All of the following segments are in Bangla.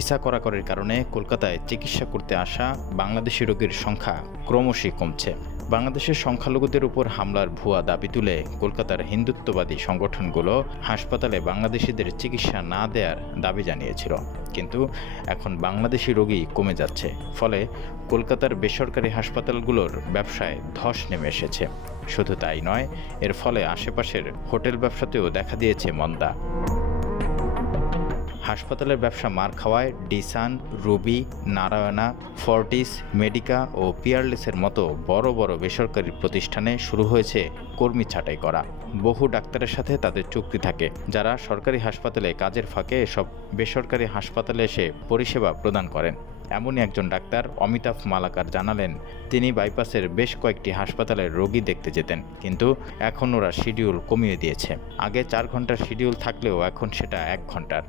ভিসা কড়াকড়ির কারণে কলকাতায় চিকিৎসা করতে আসা বাংলাদেশি রোগীর সংখ্যা ক্রমশই কমছে। বাংলাদেশের সংখ্যালঘুদের উপর হামলার ভুয়া দাবি তুলে কলকাতার হিন্দুত্ববাদী সংগঠনগুলো হাসপাতালে বাংলাদেশিদের চিকিৎসা না দেওয়ার দাবি জানিয়েছিল, কিন্তু এখন বাংলাদেশি রোগী কমে যাচ্ছে। ফলে কলকাতার বেসরকারি হাসপাতালগুলোর ব্যবসায় ধস নেমে এসেছে। শুধু তাই নয়, এর ফলে আশেপাশের হোটেল ব্যবসাতেও দেখা দিয়েছে মন্দা। হাসপাতালের ব্যবসা মার খাওয়ায় Desun, Ruby, Narayana, Fortis, Medica ও পিয়ারলেসের মতো বড় বড় বেসরকারি প্রতিষ্ঠানে শুরু হয়েছে কর্মী ছাঁটাই করা। বহু ডাক্তারের সাথে তাদের চুক্তি থাকে, যারা সরকারি হাসপাতালে কাজের ফাঁকে এসব বেসরকারি হাসপাতালে এসে পরিষেবা প্রদান করেন। এমনই একজন ডাক্তার অমিতাভ মালাকার জানালেন, তিনি বাইপাসের বেশ কয়েকটি হাসপাতালের রোগী দেখতে যেতেন, কিন্তু এখন ওরা শিডিউল কমিয়ে দিয়েছে। আগে 4 ঘন্টার শিডিউল থাকলেও এখন সেটা 1 ঘন্টার।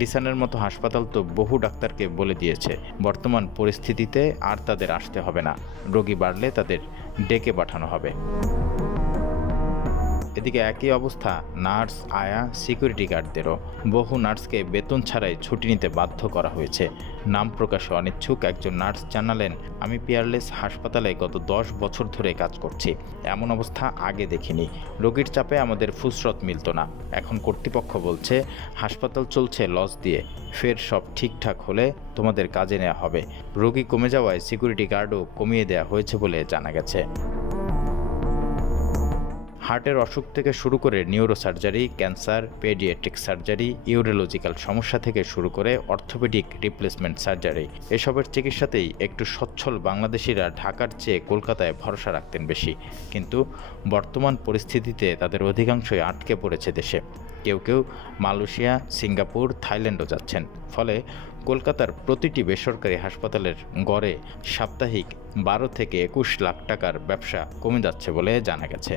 ডিসানের মতো হাসপাতাল তো বহু ডাক্তারকে বলে দিয়েছে, বর্তমান পরিস্থিতিতে আর তাদের আসতে হবে না, রোগী বাড়লে তাদের ডেকে পাঠানো হবে। এদিকে একই অবস্থা নার্স, আয়া, সিকিউরিটি গার্ডদেরও। বহু নার্সকে বেতন ছাড়াই ছুটি নিতে বাধ্য করা হয়েছে। নাম প্রকাশে অনিচ্ছুক একজন নার্স জানালেন, আমি পিয়ারলেস হাসপাতালে গত 10 বছর ধরে কাজ করছি। এমন অবস্থা আগে দেখিনি। রোগীর চাপে আমাদের ফুসরত মিলত না। এখন কর্তৃপক্ষ বলছে হাসপাতাল চলছে লস দিয়ে, ফের সব ঠিকঠাক হলে তোমাদের কাজে নেওয়া হবে। রোগী কমে যাওয়ায় সিকিউরিটি গার্ডও কমিয়ে দেওয়া হয়েছে বলে জানা গেছে। হার্টের অসুখ থেকে শুরু করে neuro surgery, cancer, paediatric surgery, urological সমস্যা থেকে শুরু করে অর্থোপেডিক রিপ্লেসমেন্ট সার্জারি, এসবের চিকিৎসাতেই একটু সচ্ছল বাংলাদেশিরা ঢাকার চেয়ে কলকাতায় ভরসা রাখতেন বেশি। কিন্তু বর্তমান পরিস্থিতিতে তাদের অধিকাংশই আটকে পড়েছে দেশে। কেউ কেউ মালয়েশিয়া, সিঙ্গাপুর, থাইল্যান্ডও যাচ্ছেন। ফলে কলকাতার প্রতিটি বেসরকারি হাসপাতালের গড়ে সাপ্তাহিক 12 থেকে 21 লাখ টাকার ব্যবসা কমে যাচ্ছে বলে জানা গেছে।